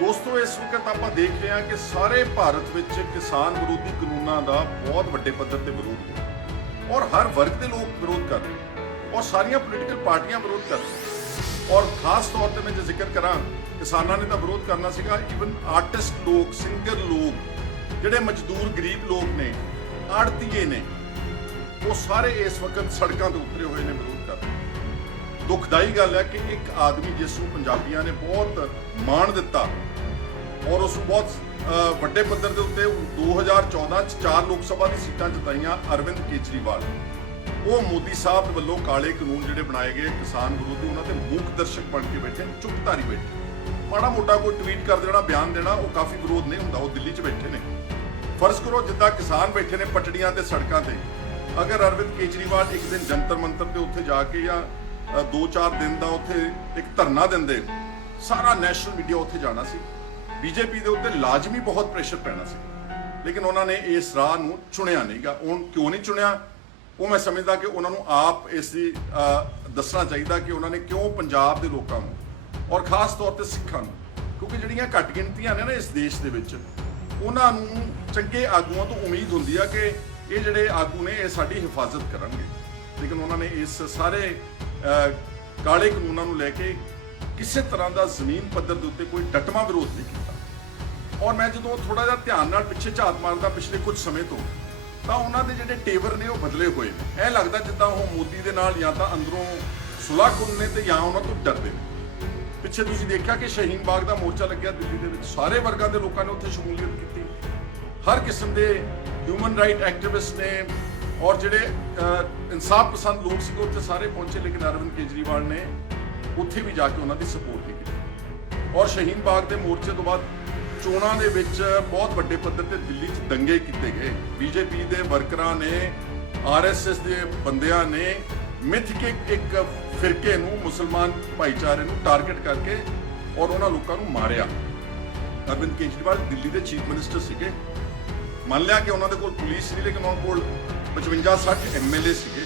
ਦੋਸਤੋ ਇਸ ਵਕਤ ਆਪਾਂ ਦੇਖ ਰਹੇ ਹਾਂ ਕਿ ਸਾਰੇ ਭਾਰਤ ਵਿੱਚ ਕਿਸਾਨ ਵਿਰੋਧੀ ਕਾਨੂੰਨਾਂ ਦਾ ਬਹੁਤ ਵੱਡੇ ਪੱਧਰ ਤੇ ਵਿਰੋਧ ਹੋ ਰਿਹਾ ਔਰ ਹਰ ਵਰਗ ਦੇ ਲੋਕ ਵਿਰੋਧ ਕਰ ਰਹੇ ਔਰ ਸਾਰੀਆਂ ਪੋਲੀਟੀਕਲ ਪਾਰਟੀਆਂ ਵਿਰੋਧ ਕਰ ਰਹੀਆਂ ਔਰ ਖਾਸ ਤੌਰ ਤੇ ਮੈਂ ਜੇ ਜ਼ਿਕਰ ਕਰਾਂ ਕਿਸਾਨਾਂ ਨੇ ਤਾਂ ਵਿਰੋਧ ਕਰਨਾ ਸੀਗਾ ਈਵਨ ਆਰਟਿਸਟ ਲੋਕ ਸਿੰਗਰ ਲੋਕ ਜਿਹੜੇ ਮਜ਼ਦੂਰ ਗਰੀਬ ਲੋਕ ਨੇ ਆੜਤੀਏ ਨੇ ਉਹ ਸਾਰੇ ਇਸ ਵਕਤ ਸੜਕਾਂ ਤੇ ਉਤਰੇ ਹੋਏ ਨੇ ਵਿਰੋਧ ਕਰ ਰਹੇ ਦੁਖਦਾਈ ਗੱਲ ਹੈ ਕਿ ਇੱਕ ਆਦਮੀ ਜਿਸ ਨੂੰ ਪੰਜਾਬੀਆਂ ਨੇ ਬਹੁਤ ਮਾਣ ਦਿੱਤਾ ਔਰ ਉਸ ਨੂੰ ਬਹੁਤ ਵੱਡੇ ਪੱਧਰ ਦੇ ਉੱਤੇ 2014 ਚ 4 ਲੋਕ ਸਭਾ ਦੀ ਸੀਟਾਂ ਜਿਤਾਈਆਂ ਅਰਵਿੰਦ ਕੇਜਰੀਵਾਲ ਉਹ ਮੋਦੀ ਸਾਹਿਬ ਵੱਲੋਂ ਕਾਲੇ ਕਾਨੂੰਨ ਜਿਹੜੇ ਬਣਾਏ ਗਏ ਕਿਸਾਨ ਵਿਰੋਧੀ ਉਹਨਾਂ ਤੇ ਮੂਕ ਦਰਸ਼ਕ ਬਣ ਕੇ ਬੈਠੇ ਚੁੱਪਧਾਰੀ ਬੈਠੇ ਮਾੜਾ ਮੋਟਾ ਕੋਈ ਟਵੀਟ ਕਰ ਦੇਣਾ ਬਿਆਨ ਦੇਣਾ ਉਹ ਕਾਫੀ ਵਿਰੋਧ ਨਹੀਂ ਹੁੰਦਾ ਉਹ ਦਿੱਲੀ 'ਚ ਬੈਠੇ ਨੇ ਫਰਜ਼ ਕਰੋ ਜਿੱਦਾਂ ਕਿਸਾਨ ਬੈਠੇ ਨੇ ਪਟੜੀਆਂ ਤੇ ਸੜਕਾਂ ਤੇ ਅਗਰ ਅਰਵਿੰਦ ਕੇਜਰੀਵਾਲ ਇੱਕ ਦਿਨ ਜੰਤਰ ਮੰਤਰ ਤੇ ਉੱਥੇ ਜਾ ਕੇ ਜਾਂ 2-4 ਦਿਨ ਦਾ ਉੱਥੇ ਇੱਕ ਧਰਨਾ ਦਿੰਦੇ ਸਾਰਾ ਨੈਸ਼ਨਲ ਮੀਡੀਆ ਉੱਥੇ ਜਾਣਾ ਸੀ ਬੀਜੇਪੀ ਦੇ ਉੱਤੇ ਲਾਜ਼ਮੀ ਬਹੁਤ ਪ੍ਰੈਸ਼ਰ ਪੈਣਾ ਸੀ ਲੇਕਿਨ ਉਹਨਾਂ ਨੇ ਇਸ ਰਾਹ ਨੂੰ ਚੁਣਿਆ ਨਹੀਂਗਾ ਉਹ ਕਿਉਂ ਨਹੀਂ ਚੁਣਿਆ ਉਹ ਮੈਂ ਸਮਝਦਾ ਕਿ ਉਹਨਾਂ ਨੂੰ ਆਪ ਇਸ ਦੀ ਦੱਸਣਾ ਚਾਹੀਦਾ ਕਿ ਉਹਨਾਂ ਨੇ ਕਿਉਂ ਪੰਜਾਬ ਦੇ ਲੋਕਾਂ ਨੂੰ ਔਰ ਖਾਸ ਤੌਰ ਤੇ ਸਿੱਖਾਂ ਨੂੰ ਕਿਉਂਕਿ ਜਿਹੜੀਆਂ ਘੱਟ ਗਿਣਤੀਆਂ ਨੇ ਨਾ ਇਸ ਦੇਸ਼ ਦੇ ਵਿੱਚ ਉਹਨਾਂ ਨੂੰ ਚੰਗੇ ਆਗੂਆਂ ਤੋਂ ਉਮੀਦ ਹੁੰਦੀ ਆ ਕਿ ਇਹ ਜਿਹੜੇ ਆਗੂ ਨੇ ਇਹ ਸਾਡੀ ਹਿਫਾਜ਼ਤ ਕਰਨਗੇ ਲੇਕਿਨ ਉਹਨਾਂ ਨੇ ਇਸ ਸਾਰੇ ਕਾਲੇ ਕਾਨੂੰਨਾਂ ਨੂੰ ਲੈ ਕੇ ਕਿਸੇ ਤਰ੍ਹਾਂ ਦਾ ਜ਼ਮੀਨ ਪੱਧਰ ਦੇ ਉੱਤੇ ਕੋਈ ਡਟਵਾਂ ਵਿਰੋਧ ਨਹੀਂ ਕੀਤਾ ਔਰ ਮੈਂ ਜਦੋਂ ਥੋੜਾ ਜਿਹਾ ਧਿਆਨ ਨਾਲ ਪਿੱਛੇ ਝਾਤ ਮਾਰਦਾ ਪਿਛਲੇ ਕੁਝ ਸਮੇਂ ਤੋਂ ਤਾਂ ਉਹਨਾਂ ਦੇ ਜਿਹੜੇ ਟੇਵਰ ਨੇ ਉਹ ਬਦਲੇ ਹੋਏ ਨੇ ਇਹ ਲੱਗਦਾ ਜਿੱਦਾਂ ਉਹ ਮੋਦੀ ਦੇ ਨਾਲ ਜਾਂ ਤਾਂ ਅੰਦਰੋਂ ਸੁਲਾਹਕੁਨ ਨੇ ਤੇ ਜਾਂ ਉਹਨਾਂ ਤੋਂ ਡਰਦੇ ਨੇ ਪਿੱਛੇ ਤੁਸੀਂ ਦੇਖਿਆ ਕਿ ਸ਼ਹੀਨ ਬਾਗ ਦਾ ਮੋਰਚਾ ਲੱਗਿਆ ਦਿੱਲੀ ਦੇ ਵਿੱਚ ਸਾਰੇ ਵਰਗਾਂ ਦੇ ਲੋਕਾਂ ਨੇ ਉੱਥੇ ਸ਼ਮੂਲੀਅਤ ਕੀਤੀ ਹਰ ਕਿਸਮ ਦੇ ਹਿਊਮਨ ਰਾਈਟ ਐਕਟਿਵਿਸਟ ਨੇ ਔਰ ਜਿਹੜੇ ਇਨਸਾਫ ਪਸੰਦ ਲੋਕ ਸੀਗੇ ਉੱਥੇ ਸਾਰੇ ਪਹੁੰਚੇ ਲੇਕਿਨ ਅਰਵਿੰਦ ਕੇਜਰੀਵਾਲ ਨੇ ਉੱਥੇ ਵੀ ਜਾ ਕੇ ਉਹਨਾਂ ਦੀ ਸਪੋਰਟ ਨਹੀਂ ਕੀਤੀ ਔਰ ਸ਼ਹੀਨ ਬਾਗ ਦੇ ਮੋਰਚੇ ਤੋਂ ਬਾਅਦ ਚੋਣਾਂ ਦੇ ਵਿੱਚ ਬਹੁਤ ਵੱਡੇ ਪੱਧਰ ਤੇ ਦਿੱਲੀ 'ਚ ਦੰਗੇ ਕੀਤੇ ਗਏ ਬੀਜੇਪੀ ਦੇ ਵਰਕਰਾਂ ਨੇ ਆਰਐਸਐਸ ਦੇ ਬੰਦਿਆਂ ਨੇ ਮਿੱਥ ਕੇ ਇੱਕ ਫਿਰਕੇ ਨੂੰ ਮੁਸਲਮਾਨ ਭਾਈਚਾਰੇ ਨੂੰ ਟਾਰਗੇਟ ਕਰਕੇ ਔਰ ਉਹਨਾਂ ਲੋਕਾਂ ਨੂੰ ਮਾਰਿਆ ਅਰਵਿੰਦ ਕੇਜਰੀਵਾਲ ਦਿੱਲੀ ਦੇ ਚੀਫ ਮਿਨਿਸਟਰ ਸੀਗੇ ਮੰਨ ਲਿਆ ਕਿ ਉਹਨਾਂ ਦੇ ਕੋਲ ਪੁਲਿਸ ਨਹੀਂ ਲੇਕਿਨ ਉਹਨਾਂ ਕੋਲ 55-60 ਐਮਐਲਏ ਸੀਗੇ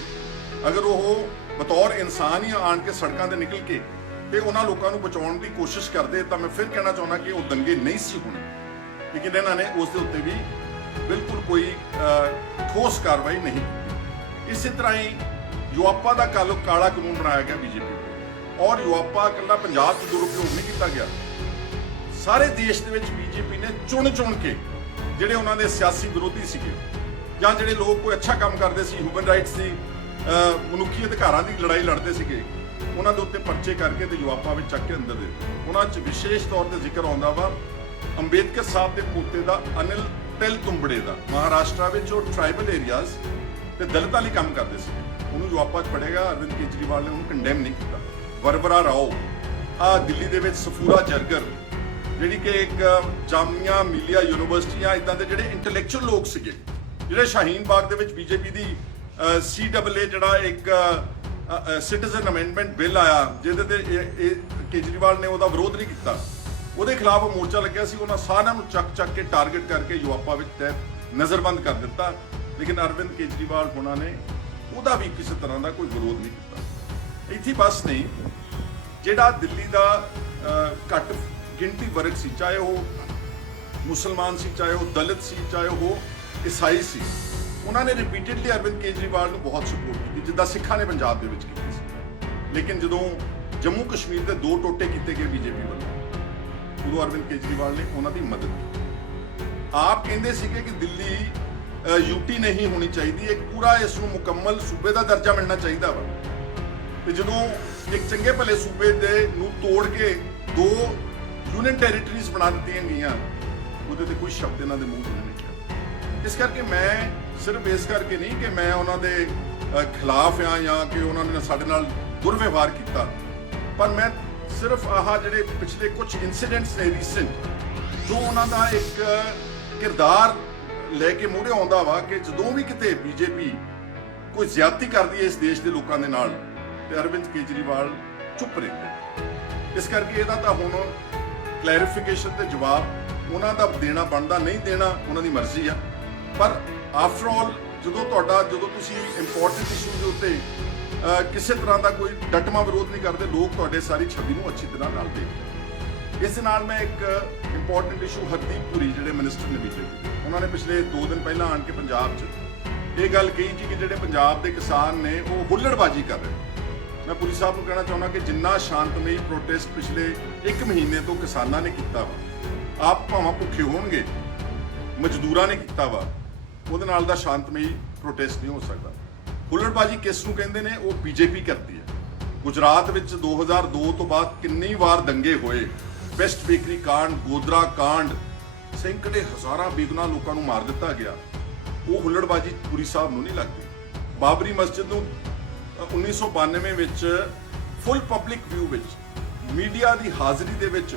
ਅਗਰ ਉਹ ਬਤੌਰ ਇਨਸਾਨ ਹੀ ਆਣ ਕੇ ਸੜਕਾਂ ਤੇ ਨਿਕਲ ਕੇ ਤੇ ਉਹਨਾਂ ਲੋਕਾਂ ਨੂੰ ਬਚਾਉਣ ਦੀ ਕੋਸ਼ਿਸ਼ ਕਰਦੇ ਤਾਂ ਮੈਂ ਫਿਰ ਕਹਿਣਾ ਚਾਹੁੰਦਾ ਕਿ ਉਹ ਦੰਗੇ ਨਹੀਂ ਸੀ ਹੋਣੇ ਲੇਕਿਨ ਇਹਨਾਂ ਨੇ ਉਸ ਦੇ ਉੱਤੇ ਵੀ ਬਿਲਕੁਲ ਕੋਈ ਠੋਸ ਕਾਰਵਾਈ ਨਹੀਂ ਕੀਤੀ ਇਸੇ ਤਰ੍ਹਾਂ ਹੀ ਯੂਆਪਾ ਦਾ ਕਾਲਾ ਕਾਨੂੰਨ ਬਣਾਇਆ ਗਿਆ ਬੀਜੇਪੀ ਔਰ ਯੂਆਪਾ ਇਕੱਲਾ ਪੰਜਾਬ 'ਚ ਦੁਰਉਪਯੋਗ ਨਹੀਂ ਕੀਤਾ ਗਿਆ ਸਾਰੇ ਦੇਸ਼ ਦੇ ਵਿੱਚ ਬੀਜੇਪੀ ਨੇ ਚੁਣ ਕੇ ਜਿਹੜੇ ਉਹਨਾਂ ਦੇ ਸਿਆਸੀ ਵਿਰੋਧੀ ਸੀਗੇ ਜਾਂ ਜਿਹੜੇ ਲੋਕ ਕੋਈ ਅੱਛਾ ਕੰਮ ਕਰਦੇ ਸੀ ਹਿਊਮਨ ਰਾਈਟਸ ਦੀ ਮਨੁੱਖੀ ਅਧਿਕਾਰਾਂ ਦੀ ਲੜਾਈ ਲੜਦੇ ਸੀਗੇ ਉਹਨਾਂ ਦੇ ਉੱਤੇ ਪਰਚੇ ਕਰਕੇ ਤੇ ਯੂਆਪਾ ਵਿੱਚ ਚੱਕ ਕੇ ਅੰਦਰ ਦੇ ਉਹਨਾਂ 'ਚ ਵਿਸ਼ੇਸ਼ ਤੌਰ ਤੇ ਜ਼ਿਕਰ ਆਉਂਦਾ ਵਾ ਅੰਬੇਦਕਰ ਸਾਹਿਬ ਦੇ ਪੋਤੇ ਦਾ ਅਨਿਲ ਤਿਲ ਤੁੰਬੜੇ ਦਾ ਮਹਾਰਾਸ਼ਟਰ ਵਿੱਚ ਉਹ ਟ੍ਰਾਈਬਲ ਏਰੀਆਜ਼ ਤੇ ਦਲਿਤਾਂ ਲਈ ਕੰਮ ਕਰਦੇ ਸੀ ਉਹਨੂੰ ਯੂਆਪਾ 'ਚ ਪੜੇਗਾ ਅਰਵਿੰਦ ਕੇਜਰੀਵਾਲ ਨੇ ਉਹਨੂੰ ਕੰਡੈਮ ਨਹੀਂ ਕੀਤਾ ਵਰਵਰਾ ਰਾਓ ਆ ਦਿੱਲੀ ਦੇ ਵਿੱਚ ਸਫੂਰਾ ਜਰਗਰ ਜਿਹੜੀ ਕਿ ਇੱਕ ਜਾਮੀਆ ਮਿਲੀਆ ਯੂਨੀਵਰਸਿਟੀਆਂ ਇਦਾਂ ਦੇ ਜਿਹੜੇ ਇੰਟੈਲੈਕਚੁਅਲ ਲੋਕ ਸੀਗੇ ਜਿਹੜੇ ਸ਼ਾਹੀਨ ਬਾਗ ਦੇ ਵਿੱਚ ਬੀਜੇਪੀ ਦੀ CAA ਜਿਹੜਾ ਇੱਕ ਸਿਟੀਜ਼ਨ ਅਮੈਂਡਮੈਂਟ ਬਿੱਲ ਆਇਆ ਜਿਹਦੇ ਤੇ ਕੇਜਰੀਵਾਲ ਨੇ ਉਹਦਾ ਵਿਰੋਧ ਨਹੀਂ ਕੀਤਾ ਉਹਦੇ ਖਿਲਾਫ ਮੋਰਚਾ ਲੱਗਿਆ ਸੀ ਉਹਨਾਂ ਸਾਰਿਆਂ ਨੂੰ ਚੱਕ ਕੇ ਟਾਰਗੇਟ ਕਰਕੇ ਯੂਆਪਾ ਵਿੱਚ ਨਜ਼ਰਬੰਦ ਕਰ ਦਿੱਤਾ ਲੇਕਿਨ ਅਰਵਿੰਦ ਕੇਜਰੀਵਾਲ ਉਹਨਾਂ ਨੇ ਉਹਦਾ ਵੀ ਕਿਸੇ ਤਰ੍ਹਾਂ ਦਾ ਕੋਈ ਵਿਰੋਧ ਨਹੀਂ ਕੀਤਾ ਇੱਥੇ ਬਸ ਨਹੀਂ ਜਿਹੜਾ ਦਿੱਲੀ ਦਾ ਘੱਟ ਗਿਣਤੀ ਵਰਗ ਸੀ ਚਾਹੇ ਉਹ ਮੁਸਲਮਾਨ ਸੀ ਚਾਹੇ ਉਹ ਦਲਿਤ ਸੀ ਚਾਹੇ ਉਹ ਈਸਾਈ ਸੀ ਉਹਨਾਂ ਨੇ ਰਿਪੀਟਡਲੀ ਅਰਵਿੰਦ ਕੇਜਰੀਵਾਲ ਨੂੰ ਬਹੁਤ ਸਪੋਰਟ ਕੀਤੀ ਜਿੱਦਾਂ ਸਿੱਖਾਂ ਨੇ ਪੰਜਾਬ ਦੇ ਵਿੱਚ ਕੀਤੀ ਸੀ ਲੇਕਿਨ ਜਦੋਂ ਜੰਮੂ ਕਸ਼ਮੀਰ ਦੇ 2 ਟੋਟੇ ਕੀਤੇ ਗਏ ਬੀਜੇਪੀ ਵੱਲੋਂ ਉਦੋਂ ਅਰਵਿੰਦ ਕੇਜਰੀਵਾਲ ਨੇ ਉਹਨਾਂ ਦੀ ਮਦਦ ਕੀਤੀ ਆਪ ਕਹਿੰਦੇ ਸੀਗੇ ਕਿ ਦਿੱਲੀ ਯੂਟੀ ਨਹੀਂ ਹੋਣੀ ਚਾਹੀਦੀ ਇੱਕ ਪੂਰਾ ਇਸ ਨੂੰ ਮੁਕੰਮਲ ਸੂਬੇ ਦਾ ਦਰਜਾ ਮਿਲਣਾ ਚਾਹੀਦਾ ਵਾ ਤੇ ਜਦੋਂ ਇੱਕ ਚੰਗੇ ਭਲੇ ਸੂਬੇ ਦੇ ਨੂੰ ਤੋੜ ਕੇ 2 ਯੂਨੀਅਨ ਟੈਰੀਟਰੀਜ਼ ਬਣਾ ਦਿੱਤੀਆਂ ਗਈਆਂ ਉਹਦੇ ਤੇ ਕੋਈ ਸ਼ਬਦ ਇਹਨਾਂ ਦੇ ਮੂੰਹ ਤੋਂ ਨਹੀਂ ਨਿਕਲਿਆ ਇਸ ਕਰਕੇ ਮੈਂ ਸਿਰਫ ਇਸ ਕਰਕੇ ਨਹੀਂ ਕਿ ਮੈਂ ਉਹਨਾਂ ਦੇ ਖਿਲਾਫ ਆ ਜਾਂ ਕਿ ਉਹਨਾਂ ਨੇ ਸਾਡੇ ਨਾਲ ਦੁਰਵਿਵਹਾਰ ਕੀਤਾ ਪਰ ਮੈਂ ਸਿਰਫ ਆਹ ਜਿਹੜੇ ਪਿਛਲੇ ਕੁਝ ਇਨਸੀਡੈਂਟਸ ਨੇ ਰੀਸੈਂਟ ਜੋ ਉਹਨਾਂ ਦਾ ਇੱਕ ਕਿਰਦਾਰ ਲੈ ਕੇ ਮੂਹਰੇ ਆਉਂਦਾ ਵਾ ਕਿ ਜਦੋਂ ਵੀ ਕਿਤੇ ਬੀਜੇਪੀ ਕੋਈ ਜ਼ਿਆਦਤੀ ਕਰਦੀ ਹੈ ਇਸ ਦੇਸ਼ ਦੇ ਲੋਕਾਂ ਦੇ ਨਾਲ ਤੇ ਅਰਵਿੰਦ ਕੇਜਰੀਵਾਲ ਚੁੱਪ ਰਹਿੰਦੇ ਇਸ ਕਰਕੇ ਇਹਦਾ ਤਾਂ ਹੁਣ ਕਲੈਰੀਫਿਕੇਸ਼ਨ ਤੇ ਜਵਾਬ ਉਹਨਾਂ ਦਾ ਦੇਣਾ ਬਣਦਾ ਨਹੀਂ ਦੇਣਾ ਉਹਨਾਂ ਦੀ ਮਰਜ਼ੀ ਆ ਪਰ ਆਫਟਰ ਆਲ ਜਦੋਂ ਤੁਸੀਂ ਇੰਪੋਰਟੈਂਟ ਇਸ਼ੂ ਦੇ ਉੱਤੇ ਕਿਸੇ ਤਰ੍ਹਾਂ ਦਾ ਕੋਈ ਡਟਮਾ ਵਿਰੋਧ ਨਹੀਂ ਕਰਦੇ ਲੋਕ ਤੁਹਾਡੇ ਸਾਰੀ ਛਵੀ ਨੂੰ ਅੱਛੀ ਤਰ੍ਹਾਂ ਨਾਲ ਦੇਖਦੇ ਇਸ ਦੇ ਨਾਲ ਮੈਂ ਇੱਕ ਇੰਪੋਰਟੈਂਟ ਇਸ਼ੂ ਹਰਦੀਪ ਪੁਰੀ ਜਿਹੜੇ ਮਿਨਿਸਟਰ ਨੇ ਬੀਜੇਪੀ ਦੇ, ਉਹਨਾਂ ਨੇ ਪਿਛਲੇ 2 ਦਿਨ ਪਹਿਲਾਂ ਆਣ ਕੇ ਪੰਜਾਬ 'ਚ ਇਹ ਗੱਲ ਕਹੀ ਜੀ ਕਿ ਜਿਹੜੇ ਪੰਜਾਬ ਦੇ ਕਿਸਾਨ ਨੇ ਉਹ ਹੁੱਲੜਬਾਜ਼ੀ ਕਰ ਰਹੇ ਨੇ। ਮੈਂ ਪੁਰੀ ਸਾਹਿਬ ਨੂੰ ਕਹਿਣਾ ਚਾਹੁੰਦਾ ਕਿ ਜਿੰਨਾ ਸ਼ਾਂਤਮਈ ਪ੍ਰੋਟੈਸਟ ਪਿਛਲੇ 1 ਮਹੀਨੇ ਤੋਂ ਕਿਸਾਨਾਂ ਨੇ ਕੀਤਾ ਵਾ, ਆਪ ਭਾਵੇਂ ਭੁੱਖੇ ਹੋਣਗੇ, ਮਜ਼ਦੂਰਾਂ ਨੇ ਕੀਤਾ ਵਾ, ਉਹਦੇ ਨਾਲ ਦਾ ਸ਼ਾਂਤਮਈ ਪ੍ਰੋਟੈਸਟ ਨਹੀਂ ਹੋ ਸਕਦਾ। ਹੁੱਲੜਬਾਜ਼ੀ ਕਿਸ ਨੂੰ ਕਹਿੰਦੇ ਨੇ? ਉਹ ਬੀਜੇਪੀ ਕਰਦੀ ਹੈ। ਗੁਜਰਾਤ ਵਿੱਚ 2002 ਤੋਂ ਬਾਅਦ ਕਿੰਨੀ ਵਾਰ ਦੰਗੇ ਹੋਏ, ਬੈਸਟ ਬੇਕਰੀ ਕਾਂਡ, ਗੋਦਰਾ ਕਾਂਡ, ਸੈਂਕੜੇ ਹਜ਼ਾਰਾਂ ਬੇਗੁਨਾਹ ਲੋਕਾਂ ਨੂੰ ਮਾਰ ਦਿੱਤਾ ਗਿਆ। ਉਹ ਹੁੱਲੜਬਾਜ਼ੀ ਪੁਰੀ ਸਾਹਿਬ ਨੂੰ ਨਹੀਂ ਲੱਗਦੀ। ਬਾਬਰੀ ਮਸਜਿਦ ਨੂੰ 1992 ਵਿੱਚ ਫੁੱਲ ਪਬਲਿਕ ਵਿਊ ਵਿੱਚ ਮੀਡੀਆ ਦੀ ਹਾਜ਼ਰੀ ਦੇ ਵਿੱਚ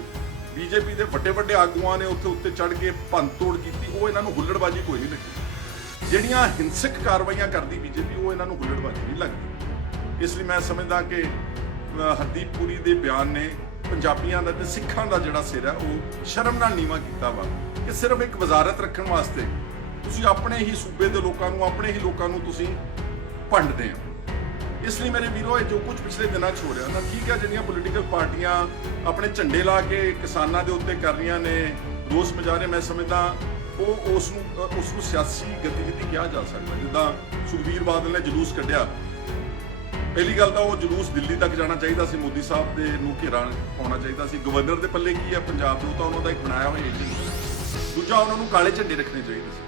ਬੀਜੇਪੀ ਦੇ ਵੱਡੇ ਆਗੂਆਂ ਨੇ ਉੱਤੇ ਚੜ੍ਹ ਕੇ ਭੰਨਤੋੜ ਕੀਤੀ। ਉਹ ਇਹਨਾਂ ਨੂੰ ਹੁੱਲੜਬਾਜ਼ੀ ਕੋਈ ਨਹੀਂ ਲੱਗੀ। ਜਿਹੜੀਆਂ ਹਿੰਸਕ ਕਾਰਵਾਈਆਂ ਕਰਦੀ ਬੀਜੇਪੀ, ਉਹ ਇਹਨਾਂ ਨੂੰ ਹੁੱਲੜਬਾਜ਼ੀ ਨਹੀਂ ਲੱਗਦੀ। ਇਸ ਲਈ ਮੈਂ ਸਮਝਦਾ ਕਿ ਹਰਦੀਪ ਪੁਰੀ ਦੇ ਬਿਆਨ ਨੇ ਪੰਜਾਬੀਆਂ ਦਾ ਤੇ ਸਿੱਖਾਂ ਦਾ ਜਿਹੜਾ ਸਿਰ ਹੈ ਉਹ ਸ਼ਰਮ ਨਾਲ ਨੀਵਾਂ ਕੀਤਾ ਵਾ ਕਿ ਸਿਰਫ ਇੱਕ ਵਜ਼ਾਰਤ ਰੱਖਣ ਵਾਸਤੇ ਤੁਸੀਂ ਆਪਣੇ ਹੀ ਸੂਬੇ ਦੇ ਲੋਕਾਂ ਨੂੰ, ਆਪਣੇ ਹੀ ਲੋਕਾਂ ਨੂੰ ਤੁਸੀਂ ਭੰਡਦੇ ਹੋ। ਇਸ ਲਈ ਮੇਰੇ ਵੀਰੋ, ਇਹ ਜੋ ਕੁਝ ਪਿਛਲੇ ਦਿਨਾਂ 'ਚ ਹੋ ਰਿਹਾ ਨਾ, ਠੀਕ ਹੈ, ਜਿਹੜੀਆਂ ਪੋਲੀਟੀਕਲ ਪਾਰਟੀਆਂ ਆਪਣੇ ਝੰਡੇ ਲਾ ਕੇ ਕਿਸਾਨਾਂ ਦੇ ਉੱਤੇ ਕਰ ਰਹੀਆਂ ਨੇ, ਰੋਸ ਮੁਜ਼ਾਹਰੇ, ਮੈਂ ਸਮਝਦਾ ਉਹ ਉਸ ਨੂੰ ਸਿਆਸੀ ਗਤੀਵਿਧੀ ਕਿਹਾ ਜਾ ਸਕਦਾ। ਜਿੱਦਾਂ ਸੁਖਬੀਰ ਬਾਦਲ ਨੇ ਜਲੂਸ ਕੱਢਿਆ, ਪਹਿਲੀ ਗੱਲ ਤਾਂ ਉਹ ਜਲੂਸ ਦਿੱਲੀ ਤੱਕ ਜਾਣਾ ਚਾਹੀਦਾ ਸੀ, ਮੋਦੀ ਸਾਹਿਬ ਦੇ ਨੂੰ ਘੇਰਾ ਪਾਉਣਾ ਚਾਹੀਦਾ ਸੀ। ਗਵਰਨਰ ਦੇ ਪੱਲੇ ਕੀ ਹੈ ਪੰਜਾਬ ਨੂੰ, ਤਾਂ ਉਹਨਾਂ ਦਾ ਇੱਕ ਬਣਾਇਆ ਹੋਇਆ ਏਜੰਟ। ਦੂਜਾ, ਉਹਨਾਂ ਨੂੰ ਕਾਲੇ ਝੰਡੇ ਰੱਖਣੇ ਚਾਹੀਦੇ ਸੀ।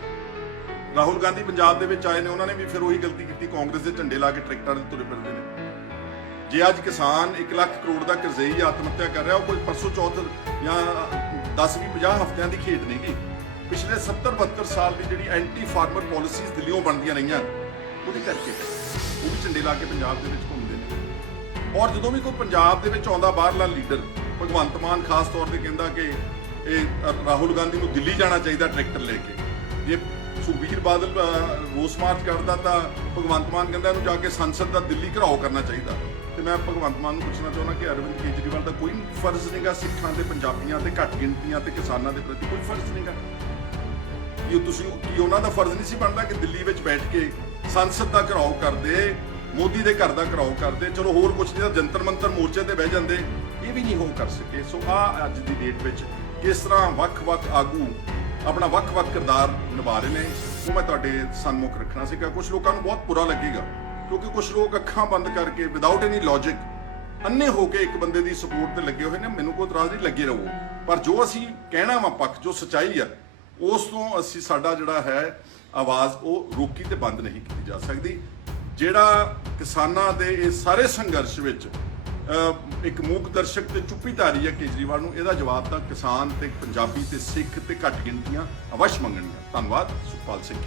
ਰਾਹੁਲ ਗਾਂਧੀ ਪੰਜਾਬ ਦੇ ਵਿੱਚ ਆਏ ਨੇ, ਉਹਨਾਂ ਨੇ ਵੀ ਫਿਰ ਉਹੀ ਗਲਤੀ ਕੀਤੀ, ਕਾਂਗਰਸ ਦੇ ਝੰਡੇ ਲਾ ਕੇ ਟਰੈਕਟਰਾਂ ਦੇ ਤੁਰੇ ਫਿਰਦੇ ਨੇ। ਜੇ ਅੱਜ ਕਿਸਾਨ 1 ਲੱਖ ਕਰੋੜ ਦਾ ਕਰਜ਼ਈ ਆਤਮ ਹੱਤਿਆ ਕਰ ਰਿਹਾ, ਉਹ ਕੋਈ ਪਰਸੋਂ ਚੌਥ ਜਾਂ 10-20-50 ਹਫ਼ਤਿਆਂ ਦੀ ਖੇਡ ਨਹੀਂ ਗੀ। ਪਿਛਲੇ 70-72 ਸਾਲ ਦੀ ਜਿਹੜੀ ਐਂਟੀ ਫਾਰਮਰ ਪਾਲਿਸੀਜ਼ ਦਿੱਲੀੋਂ ਬਣਦੀਆਂ ਰਹੀਆਂ, ਉਹਦੇ ਕਰਕੇ ਉਹ ਵੀ ਝੰਡੇ ਲਾ ਕੇ ਪੰਜਾਬ ਦੇ ਵਿੱਚ ਘੁੰਮਦੇ ਨੇ। ਔਰ ਜਦੋਂ ਵੀ ਕੋਈ ਪੰਜਾਬ ਦੇ ਵਿੱਚ ਆਉਂਦਾ ਬਾਹਰਲਾ ਲੀਡਰ, ਭਗਵੰਤ ਮਾਨ ਖਾਸ ਤੌਰ ਤੇ ਕਹਿੰਦਾ ਕਿ ਇਹ ਰਾਹੁਲ ਗਾਂਧੀ ਨੂੰ ਦਿੱਲੀ ਜਾਣਾ ਚਾਹੀਦਾ ਟਰੈਕਟਰ ਲੈ ਕੇ। ਜੇ ਸੁਖਬੀਰ ਬਾਦਲ ਰੋਸ ਮਾਰਚ ਕਰਦਾ ਤਾਂ ਭਗਵੰਤ ਮਾਨ ਕਹਿੰਦਾ ਇਹਨੂੰ ਜਾ ਕੇ ਸੰਸਦ ਦਾ ਦਿੱਲੀ ਘਿਰਾਓ ਕਰਨਾ ਚਾਹੀਦਾ। ਤੇ ਮੈਂ ਭਗਵੰਤ ਮਾਨ ਨੂੰ ਪੁੱਛਣਾ ਚਾਹੁੰਦਾ ਕਿ ਅਰਵਿੰਦ ਕੇਜਰੀਵਾਲ ਦਾ ਕੋਈ ਫਰਜ਼ ਨਹੀਂਗਾ ਸਿੱਖਾਂ ਤੇ ਪੰਜਾਬੀਆਂ ਤੇ ਘੱਟ ਗਿਣਤੀਆਂ ਤੇ ਕਿਸਾਨਾਂ ਦੇ ਪ੍ਰਤੀ ਕੋਈ ਫਰਜ਼ ਨਹੀਂਗਾ? ਕੀ ਉਹਨਾਂ ਦਾ ਫਰਜ਼ ਨਹੀਂ ਸੀ ਬਣਦਾ ਕਿ ਦਿੱਲੀ ਵਿੱਚ ਬੈਠ ਕੇ ਸੰਸਦ ਦਾ ਘਿਰਾਓ ਕਰਦੇ, ਮੋਦੀ ਦੇ ਘਰ ਦਾ ਘਿਰਾਓ ਕਰਦੇ? ਚਲੋ ਹੋਰ ਕੁਝ ਨਹੀਂ ਤਾਂ ਜੰਤਰ ਮੰਤਰ ਮੋਰਚੇ ਤੇ ਬਹਿ ਜਾਂਦੇ। ਇਹ ਵੀ ਨਹੀਂ ਹੋ ਕਰ ਸਕੇ। ਸੋ ਆ ਅੱਜ ਦੀ ਡੇਟ ਵਿੱਚ ਕਿਸ ਤਰ੍ਹਾਂ ਵੱਖ-ਵੱਖ ਆਗੂ ਆਪਣਾ ਵੱਖ-ਵੱਖ ਕਿਰਦਾਰ ਨਿਭਾ ਰਹੇ ਨੇ, ਉਹ ਮੈਂ ਤੁਹਾਡੇ ਸਨਮੁਖ ਰੱਖਣਾ ਸੀਗਾ। ਕੁਝ ਲੋਕਾਂ ਨੂੰ ਬਹੁਤ ਬੁਰਾ ਲੱਗੇਗਾ ਕਿਉਂਕਿ ਕੁਝ ਲੋਕ ਅੱਖਾਂ ਬੰਦ ਕਰਕੇ ਵਿਦਆਊਟ ਐਨੀ ਲੌਜਿਕ ਅੰਨੇ ਹੋ ਕੇ ਇੱਕ ਬੰਦੇ ਦੀ ਸਪੋਰਟ ਤੇ ਲੱਗੇ ਹੋਏ ਨੇ। ਮੈਨੂੰ ਕੋਈ ਇਤਰਾਜ਼ ਨਹੀਂ, ਲੱਗੇ ਰਹੋ, ਪਰ ਜੋ ਅਸੀਂ ਕਹਿਣਾ ਵਾ ਪੱਖ, ਜੋ ਸੱਚਾਈ ਆ, ਉਸ ਤੋਂ ਅਸੀਂ ਸਾਡਾ ਜਿਹੜਾ ਹੈ ਆਵਾਜ਼ ਉਹ ਰੋਕੀ ਤੇ ਬੰਦ ਨਹੀਂ ਕੀਤੀ ਜਾ ਸਕਦੀ। ਜਿਹੜਾ ਕਿਸਾਨਾਂ ਦੇ ਇਹ ਸਾਰੇ ਸੰਘਰਸ਼ ਵਿੱਚ ਇੱਕ ਮੂਕ ਦਰਸ਼ਕ ਤੇ ਚੁੱਪੀ ਧਾਰੀ ਹੈ ਕੇਜਰੀਵਾਲ ਨੂੰ, ਇਹਦਾ ਜਵਾਬ ਤਾਂ ਕਿਸਾਨ ਤੇ ਪੰਜਾਬੀ ਤੇ ਸਿੱਖ ਤੇ ਘੱਟ ਗਿਣਤੀਆਂ ਅਵਸ਼ ਮੰਗਣਗੀਆਂ। ਧੰਨਵਾਦ। ਸੁਖਪਾਲ ਸਿੰਘ।